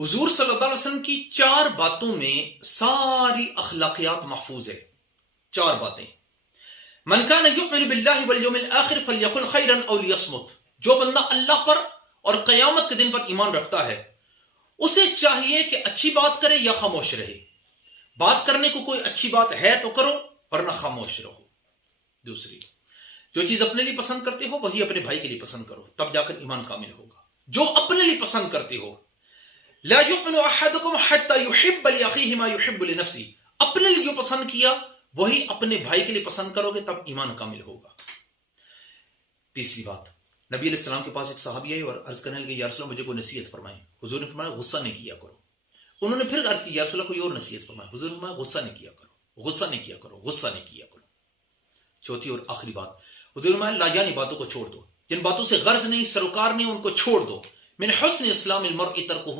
हुजूर सल्लल्लाहु अलैहि वसल्लम की 4 बातों में सारी अखलाकियात महफूज है। 4 बातें। मन कान युमिनु बिल्लाहि वल यौमिल आखिर फल्यकुल खैरन औ लियस्मुत। जो बंदा अल्लाह पर और क़यामत के दिन पर ईमान रखता है उसे चाहिए कि अच्छी बात करे या खामोश रहे। बात करने को कोई अच्छी बात है तो करो वरना खामोश रहो। दूसरी, जो चीज अपने लिए पसंद करते हो वही अपने भाई के लिए पसंद करो, तब जाकर ईमान कामिल होगा। जो अपने लिए पसंद करते हो, ला युमिनु अहदुकुम हत्ता युहिब्ब लिअखीहि मा युहिब्बु लिनफ्सी। अपने लिए जो पसंद किया वही अपने भाई के लिए पसंद करोगे तब ईमान कामिल होगा। तीसरी बात, नबी अलैहिस्सलाम के पास एक सहाबी आई और अर्ज करने लगे, या रसूल अल्लाह मुझे कोई नसीहत फरमाएं। हुजूर ने फरमाया गुस्सा नहीं किया करो। उन्होंने फिर अर्ज की, या रसूल अल्लाह कोई और नसीहत फरमाएं। हुजूर ने फरमाया गुस्सा नहीं किया करो, गुस्सा नहीं किया करो, गुस्सा नहीं किया करो। चौथी और आखिरी बात, हुजूर ने फरमाया लाजानी बातों को छोड़ दो, जिन बातों से गर्ज नहीं, सरोकार नहीं, उनको छोड़ दो। मिन हुस्न इस्लामिल मर्इ तर्कुहु